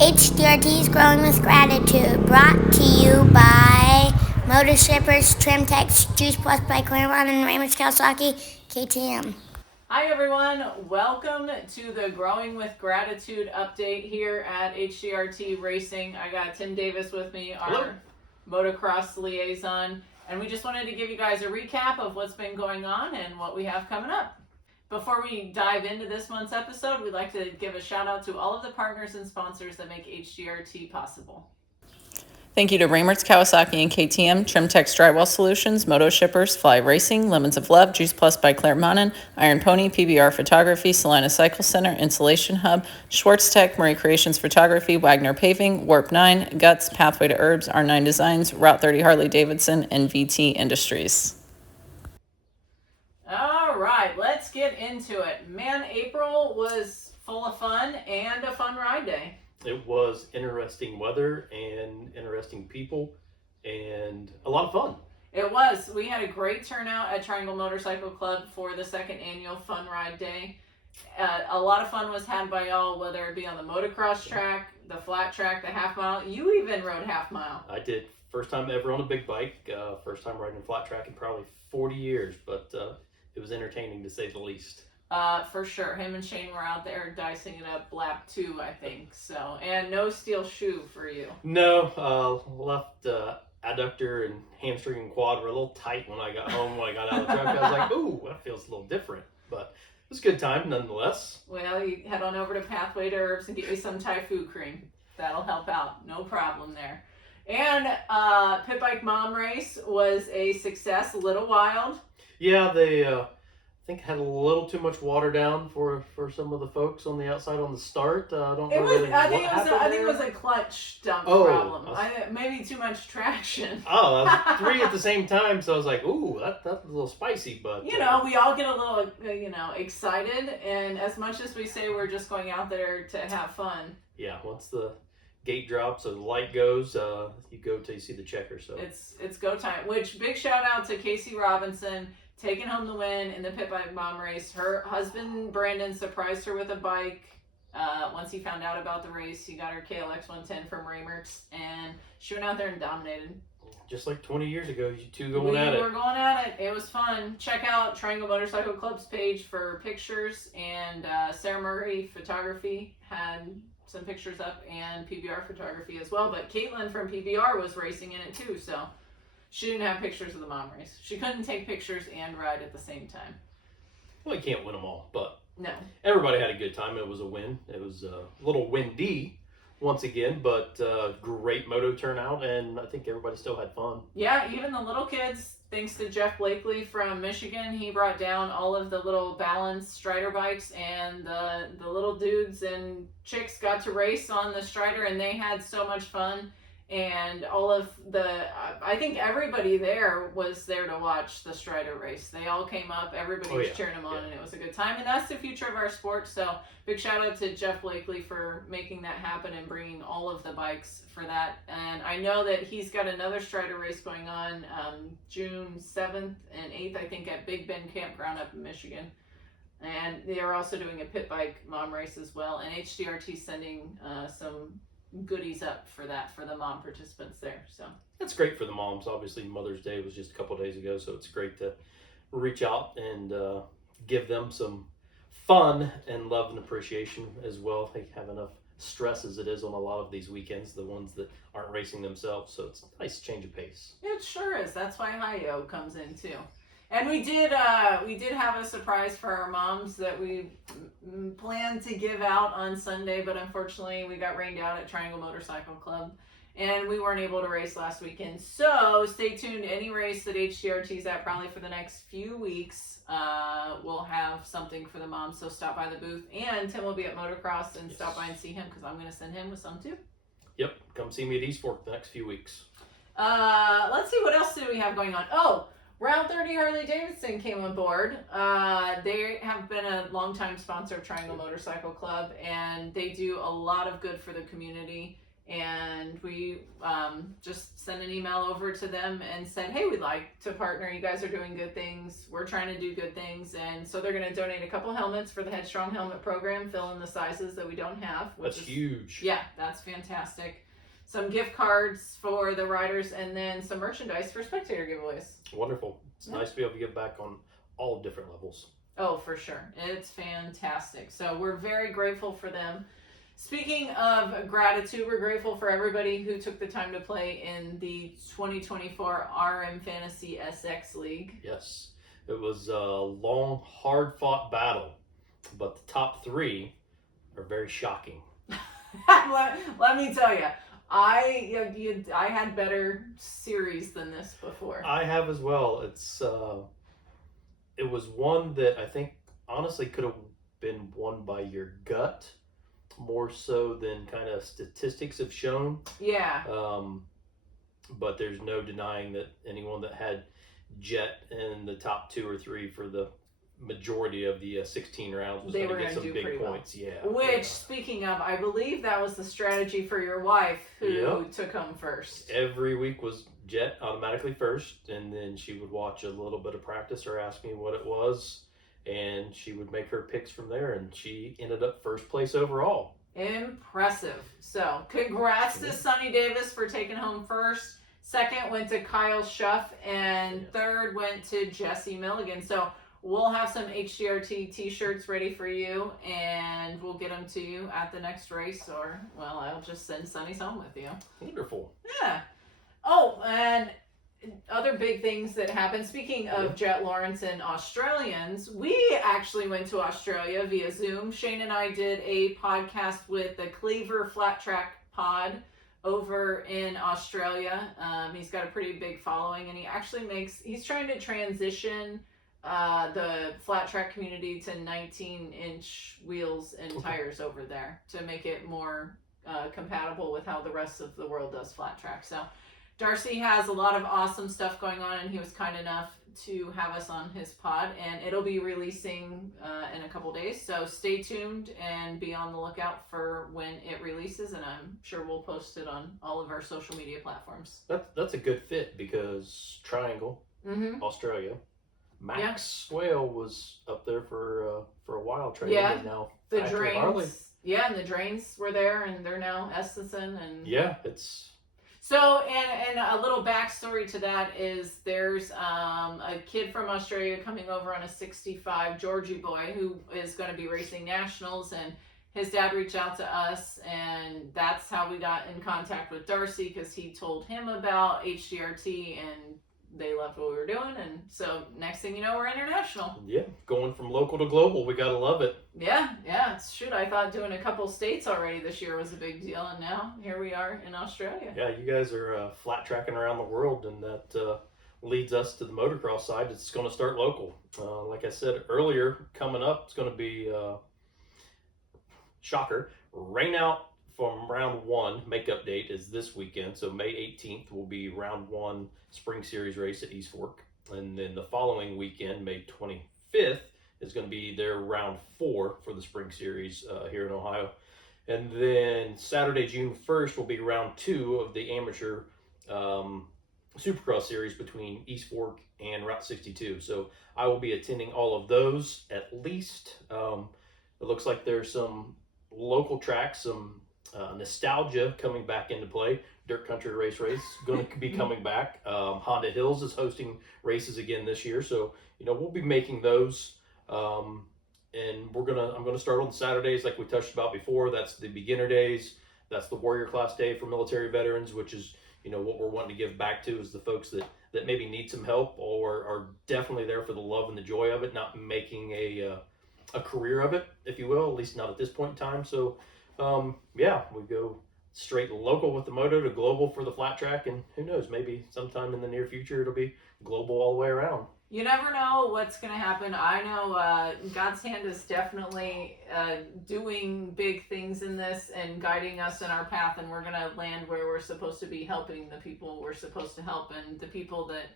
HDRT is Growing with Gratitude, brought to you by Motor Shippers, Trim Techs, Juice Plus by Claremont, and Raymond's Kawasaki, KTM. Hi everyone, welcome to the Growing with Gratitude update here at HDRT Racing. I got Tim Davis with me, our Hello. motocross liaison, and we just wanted to give you guys a recap of what's been going on and what we have coming up. Before we dive into this month's episode, we'd like to give a shout out to all of the partners and sponsors that make HDRT possible. Thank you to Raymond's Kawasaki and KTM, Trimtex Drywall Solutions, Moto Shippers, Fly Racing, Lemons of Love, Juice Plus by Claremont, Iron Pony, PBR Photography, Salina Cycle Center, Insulation Hub, Schwartz Tech, Marie Creations Photography, Wagner Paving, Warp 9, Guts, Pathway to Herbs, R9 Designs, Route 30 Harley Davidson, and VT Industries. All right, let's get into it. Man, April was full of fun and a fun ride day. It was interesting weather and interesting people and a lot of fun. It was. We had a great turnout at Triangle Motorcycle Club for the second annual Fun Ride Day. A lot of fun was had by y'all, whether it be on the motocross track, the flat track, the half mile. You even rode half mile. I did. First time ever on a big bike. First time riding a flat track in probably 40 years, but it was entertaining to say the least. For sure. Him and Shane were out there dicing it up lap 2, I think. So, and no steel shoe for you. No, left adductor and hamstring and quad were a little tight when I got home. When I got out of the truck, I was like, ooh, that feels a little different. But it was a good time nonetheless. Well, you head on over to Pathway to Herbs and get you some Thai food cream. That'll help out. No problem there. And Pit Bike Mom Race was a success, a little wild. Yeah, they I think had a little too much water down for some of the folks on the outside on the start. I don't know really I think it was a clutch dump problem. Maybe too much traction. Oh, that was 3 at the same time, so I was like, ooh, that's a little spicy, but... we all get a little, excited, and as much as we say we're just going out there to have fun. Yeah, once the gate drops or the light goes, you go till you see the checker, so... It's go time, which big shout out to Casey Robinson, taking home the win in the Pit Bike Mom Race. Her husband, Brandon, surprised her with a bike. Once he found out about the race, he got her KLX 110 from Raymert's, and she went out there and dominated. Just like 20 years ago, you two going at it. We were going at it. It was fun. Check out Triangle Motorcycle Club's page for pictures, and Sarah Murray Photography had some pictures up, and PBR Photography as well. But Caitlin from PBR was racing in it too, so... She didn't have pictures of the mom race. She couldn't take pictures and ride at the same time. Well, you can't win them all, but no. Everybody had a good time. It was a win. It was a little windy once again, but great moto turnout, and I think everybody still had fun. Yeah, even the little kids, thanks to Jeff Blakely from Michigan, he brought down all of the little balanced Strider bikes, and the little dudes and chicks got to race on the Strider, and they had so much fun. And all of I think everybody there was there to watch the Strider race. They all came up, everybody was cheering them on, and it was a good time. And that's the future of our sport. So big shout out to Jeff Blakely for making that happen and bringing all of the bikes for that. And I know that he's got another Strider race going on June 7th and 8th, I think, at Big Bend Campground up in Michigan. And they are also doing a Pit Bike Mom Race as well. And HDRT sending some goodies up for that for the mom participants there. So that's great for the moms. Obviously Mother's Day was just a couple days ago, so it's great to reach out and give them some fun and love and appreciation as well. They have enough stress as it is on a lot of these weekends, the ones that aren't racing themselves, so it's a nice change of pace. It sure is. That's why Hi-Yo comes in too. And we did have a surprise for our moms that we planned to give out on Sunday, but unfortunately we got rained out at Triangle Motorcycle Club, and we weren't able to race last weekend. So stay tuned. Any race that HDRT's at, probably for the next few weeks, we'll have something for the moms. So stop by the booth, and Tim will be at Motocross, and stop by and see him, because I'm going to send him with some too. Yep, come see me at East Fork the next few weeks. Let's see, what else do we have going on? Oh, Route 30 Harley Davidson came on board. They have been a longtime sponsor of Triangle Motorcycle Club, and they do a lot of good for the community. And we just sent an email over to them and said, hey, we'd like to partner. You guys are doing good things. We're trying to do good things. And so they're going to donate a couple helmets for the Headstrong Helmet Program, fill in the sizes that we don't have. That's huge. Yeah, that's fantastic. Some gift cards for the riders, and then some merchandise for spectator giveaways. Wonderful. It's nice to be able to give back on all different levels. Oh, for sure. It's fantastic. So we're very grateful for them. Speaking of gratitude, we're grateful for everybody who took the time to play in the 2024 RM Fantasy SX League. Yes. It was a long, hard-fought battle, but the top 3 are very shocking. Let me tell you, I had better series than this before. I have as well. It was one that I think honestly could have been won by your gut more so than kind of statistics have shown. Yeah. But there's no denying that anyone that had Jet in the top 2 or 3 for the majority of the 16 rounds was going to get some big points. Well. Yeah. Which, speaking of, I believe that was the strategy for your wife who took home first. Every week was Jet automatically first, and then she would watch a little bit of practice or ask me what it was, and she would make her picks from there, and she ended up first place overall. Impressive. So, congrats to Sonny Davis for taking home first. Second went to Kyle Schuff, and third went to Jesse Milligan. So, we'll have some HDRT t-shirts ready for you, and we'll get them to you at the next race, or, well, I'll just send Sonny's home with you. Wonderful. Yeah. Oh, and other big things that happened. Speaking of Jet Lawrence and Australians, we actually went to Australia via Zoom. Shane and I did a podcast with the KLAVR Flat Track Pod over in Australia. He's got a pretty big following, and he's trying to transition the flat track community to 19-inch wheels and tires over there to make it more compatible with how the rest of the world does flat track. So Darcy has a lot of awesome stuff going on, and he was kind enough to have us on his pod, and it'll be releasing in a couple days. So stay tuned and be on the lookout for when it releases, and I'm sure we'll post it on all of our social media platforms. That's a good fit because Triangle, Australia. Max Swale was up there for a while training. And now the Drains. Yeah, and the Drains were there, and they're now Estenson, and it's. So, and a little backstory to that is there's a kid from Australia coming over on a 65 Georgie boy who is going to be racing nationals, and his dad reached out to us, and that's how we got in contact with Darcy, because he told him about HDRT, and they loved what we were doing, and so next thing you know, we're international. Yeah, going from local to global, we gotta love it. Yeah. Shoot, I thought doing a couple states already this year was a big deal, and now here we are in Australia. Yeah, you guys are flat tracking around the world, and that leads us to the motocross side. It's going to start local. Like I said earlier, coming up, it's going to be shocker, rain out from round 1. Makeup date is this weekend, so May 18th will be round 1 Spring Series race at East Fork, and then the following weekend, May 25th, is going to be their round 4 for the Spring Series here in Ohio, and then Saturday, June 1st, will be round 2 of the amateur Supercross series between East Fork and Route 62. So I will be attending all of those at least. It looks like there's some local tracks, some nostalgia coming back into play. Dirt Country Race going to be coming back. Honda Hills is hosting races again this year, so we'll be making those. And I'm gonna start on Saturdays like we touched about before. That's the beginner days. That's the Warrior Class Day for military veterans, which is what we're wanting to give back to is the folks that maybe need some help or are definitely there for the love and the joy of it, not making a career of it, if you will, at least not at this point in time. So we go straight local with the moto to global for the flat track, and who knows, maybe sometime in the near future it'll be global all the way around. You never know what's going to happen. I know God's hand is definitely doing big things in this and guiding us in our path, and we're going to land where we're supposed to be, helping the people we're supposed to help, and the people that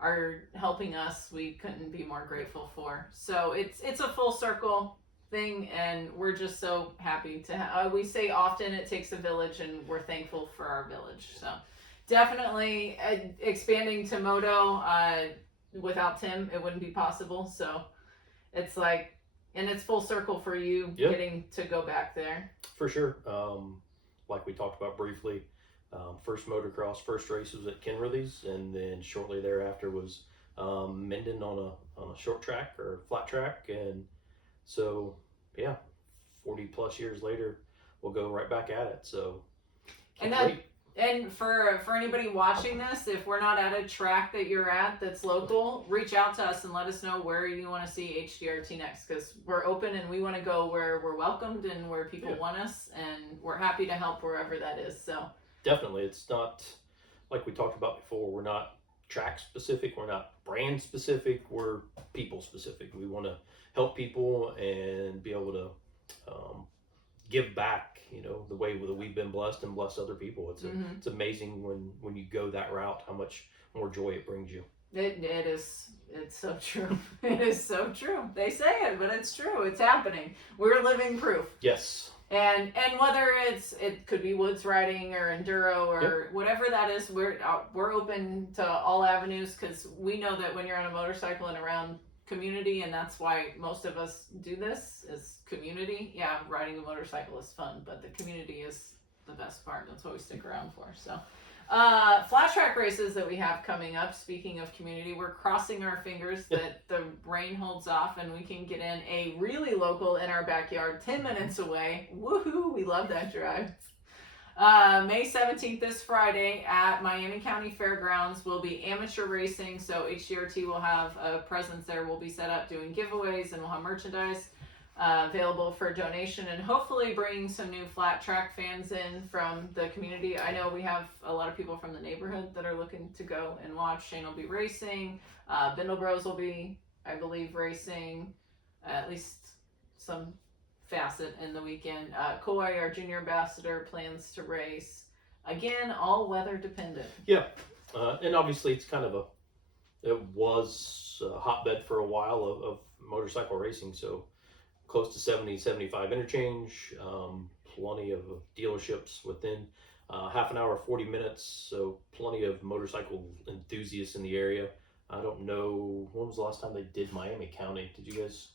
are helping us we couldn't be more grateful for. So it's a full circle. thing, and we're just so happy to we say often it takes a village, and we're thankful for our village. So definitely expanding to moto, without Tim it wouldn't be possible. So it's like, and it's full circle for you getting to go back there. For sure. Like we talked about briefly, first motocross, first race was at Kenworthy's, and then shortly thereafter was Minden on a short track or flat track. And so, yeah, 40 plus years later, we'll go right back at it. So, and for anybody watching this, if we're not at a track that you're at that's local, reach out to us and let us know where you want to see HDRT next, because we're open and we want to go where we're welcomed and where people want us, and we're happy to help wherever that is. So definitely, it's not like we talked about before. We're not track specific, we're not brand specific, we're people specific. We want to help people and be able to give back, the way that we've been blessed and bless other people. It's amazing when you go that route, how much more joy it brings you. It's so true. It is so true. They say it, but it's true. It's happening. We're living proof. Yes. And whether it could be woods riding or enduro or whatever that is, we're open to all avenues, because we know that when you're on a motorcycle and around community, and that's why most of us do this, is community. Yeah, riding a motorcycle is fun, but the community is the best part. That's what we stick around for. So flat track races that we have coming up, speaking of community, we're crossing our fingers that the rain holds off and we can get in a really local in our backyard, 10 minutes away. Woohoo, we love that drive. May 17th, this Friday, at Miami County Fairgrounds will be amateur racing, so HDRT will have a presence there. We'll be set up doing giveaways, and we'll have merchandise available for donation, and hopefully bringing some new flat track fans in from the community. I know we have a lot of people from the neighborhood that are looking to go and watch. Shane will be racing. Bindle Bros will be, I believe, racing at least some facet in the weekend. Koi, our junior ambassador, plans to race. Again, all weather dependent. Yeah, and obviously it's kind of it was a hotbed for a while of motorcycle racing, so close to 70, 75 interchange, plenty of dealerships within half an hour, 40 minutes, so plenty of motorcycle enthusiasts in the area. I don't know, when was the last time they did Miami County? Did you guys?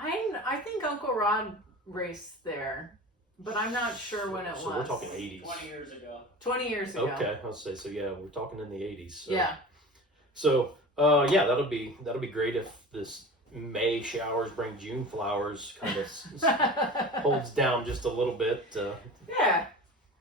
I think Uncle Rod raced there, but I'm not sure when it was. So we're talking 80s. 20 years ago. 20 years ago. Okay, I'll say, so yeah, we're talking in the 80s. So. Yeah. So, yeah, that'll be great if this May showers bring June flowers kind of holds down just a little bit. Yeah.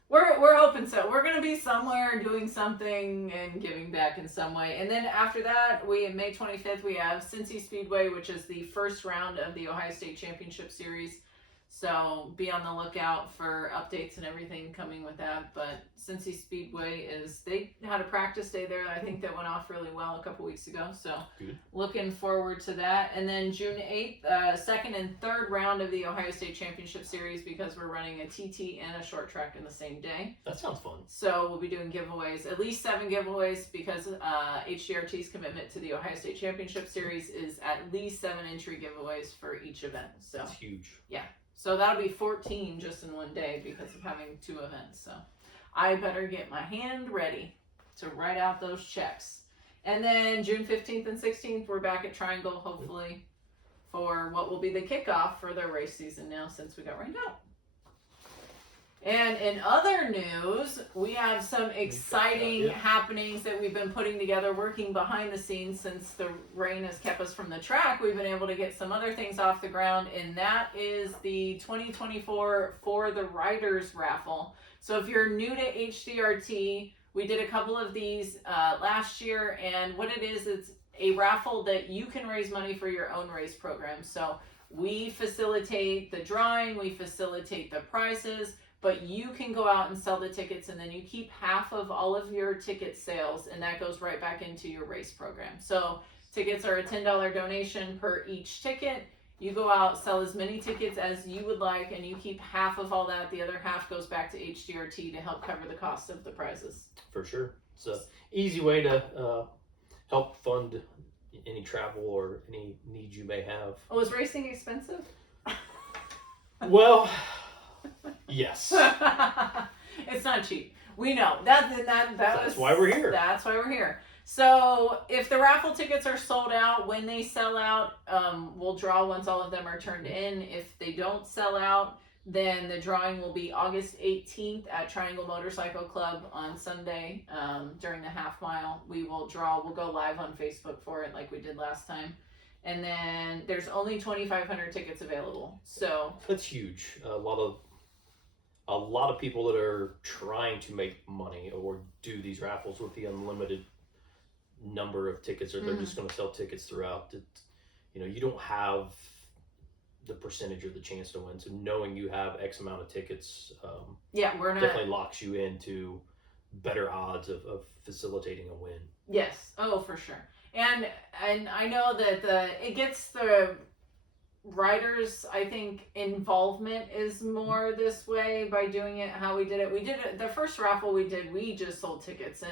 We're hoping so. We're going to be somewhere doing something and giving back in some way. And then after that, May 25th, we have Cincy Speedway, which is the first round of the Ohio State Championship Series. So be on the lookout for updates and everything coming with that. But Cincy Speedway they had a practice day there. I think that went off really well a couple weeks ago. So good. Looking forward to that. And then June 8th, second and third round of the Ohio State Championship Series, because we're running a TT and a short track in the same day. That sounds fun. So we'll be doing giveaways, at least 7 giveaways, because HDRT's commitment to the Ohio State Championship Series is at least 7 entry giveaways for each event. So that's huge. Yeah. So that'll be 14 just in one day because of having 2 events. So I better get my hand ready to write out those checks. And then June 15th and 16th, we're back at Triangle, hopefully, for what will be the kickoff for the race season now, since we got rained out. And in other news, we have some exciting happenings that we've been putting together, working behind the scenes since the rain has kept us from the track. We've been able to get some other things off the ground, and that is the 2024 For the Riders raffle. So if you're new to HDRT, we did a couple of these last year, and what it is, it's a raffle that you can raise money for your own race program. So we facilitate the drawing, we facilitate the prizes, but you can go out and sell the tickets, and then you keep half of all of your ticket sales, and that goes right back into your race program. So tickets are a $10 donation per each ticket. You go out, sell as many tickets as you would like, and you keep half of all that. The other half goes back to HDRT to help cover the cost of the prizes. For sure. It's an easy way to help fund any travel or any needs you may have. Oh, is racing expensive? Well, yes. It's not cheap. We know That's why we're here. That's why we're here. So if the raffle tickets are sold out, when they sell out, we'll draw once all of them are turned in. If they don't sell out, then the drawing will be August 18th at Triangle Motorcycle Club on Sunday during the half mile. We will draw. We'll go live on Facebook for it like we did last time. And then there's only 2,500 tickets available. So that's huge. A lot of people that are trying to make money or do these raffles with the unlimited number of tickets, or they're just going to sell tickets throughout. You don't have the percentage or the chance to win. So knowing you have X amount of tickets, we're not definitely locks you into better odds of facilitating a win. Yes. Oh, for sure. And I know that it gets the riders, I think, involvement is more this way by doing it how we did it. We did it the first raffle we did, we just sold tickets,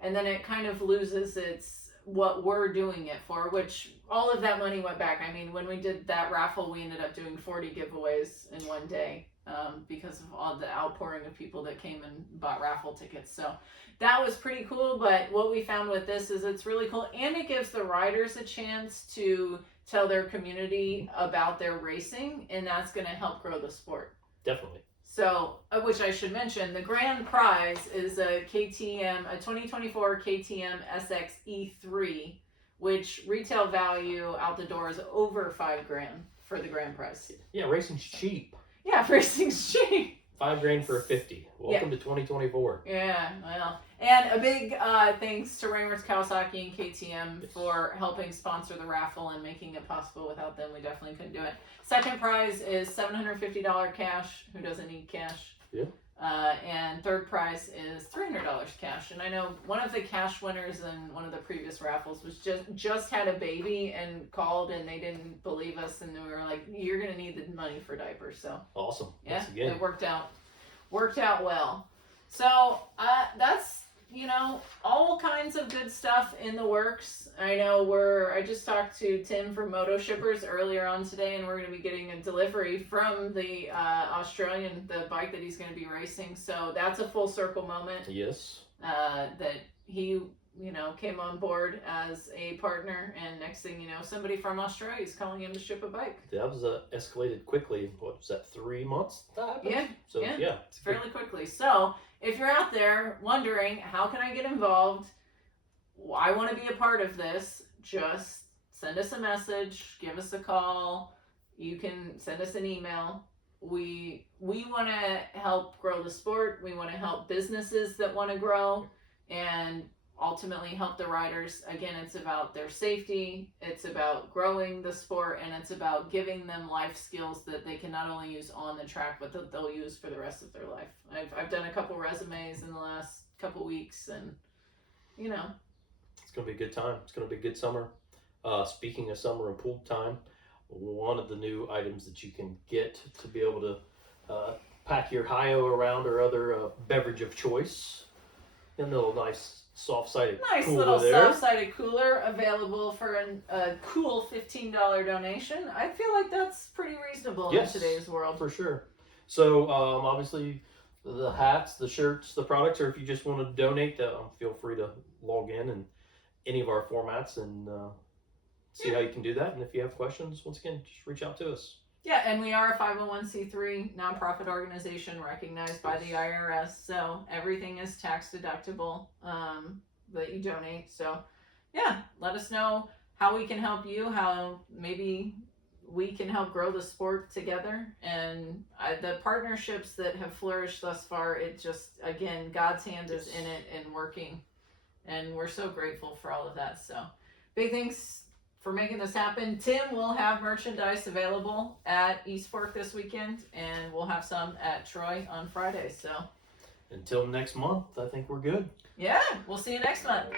and then it kind of loses its what we're doing it for, which all of that money went back. I mean, when we did that raffle, we ended up doing 40 giveaways in one day because of all the outpouring of people that came and bought raffle tickets. So that was pretty cool. But what we found with this is it's really cool, and it gives the riders a chance to tell their community about their racing, and that's going to help grow the sport. Definitely. So, which I should mention, the grand prize is a 2024 KTM SX E3, which retail value out the door is over $5,000 for the grand prize. Yeah, racing's cheap. Yeah, racing's cheap. $5,000 for a 50. Welcome to 2024. Yeah, well, and a big thanks to Reynolds, Kawasaki, and KTM for helping sponsor the raffle and making it possible. Without them, we definitely couldn't do it. Second prize is $750 cash. Who doesn't need cash? Yeah. And third prize is $300 cash. And I know one of the cash winners in one of the previous raffles was just had a baby and called, and they didn't believe us, and we were like, "You're gonna need the money for diapers." So awesome. yeah, again. It worked out well. So that's all kinds of good stuff in the works. I know I just talked to Tim from Moto Shippers earlier on today, and we're going to be getting a delivery from the Australian, the bike that he's going to be racing. So that's a full circle moment. Yes. That he came on board as a partner, and next thing you know, somebody from Australia is calling him to ship a bike. That was escalated quickly. What was that, 3 months? Yeah. So yeah, it's fairly quickly. So if you're out there wondering, how can I get involved? I want to be a part of this. Just send us a message, give us a call. You can send us an email. We want to help grow the sport. We want to help businesses that want to grow, and ultimately help the riders. Again, it's about their safety, it's about growing the sport, and it's about giving them life skills that they can not only use on the track, but that they'll use for the rest of their life. I've done a couple resumes in the last couple weeks, and it's going to be a good time. It's going to be a good summer. Speaking of summer and pool time, one of the new items that you can get to be able to pack your Hio around, or other beverage of choice, and a little nice soft-sided cooler little there. soft-sided cooler available for a cool $15 donation. I feel like that's pretty reasonable in today's world. For sure. So obviously the hats, the shirts, the products, or if you just want to donate, feel free to log in any of our formats and see how you can do that. And if you have questions, once again, just reach out to us. Yeah, and we are a 501c3 nonprofit organization recognized by the IRS, so everything is tax deductible that you donate. So, yeah, let us know how we can help you, how maybe we can help grow the sport together. And the partnerships that have flourished thus far, it just, again, God's hand is in it and working, and we're so grateful for all of that. So, big thanks for making this happen. Tim will have merchandise available at East Fork this weekend, and we'll have some at Troy on Friday. So until next month, I think we're good. Yeah, we'll see you next month.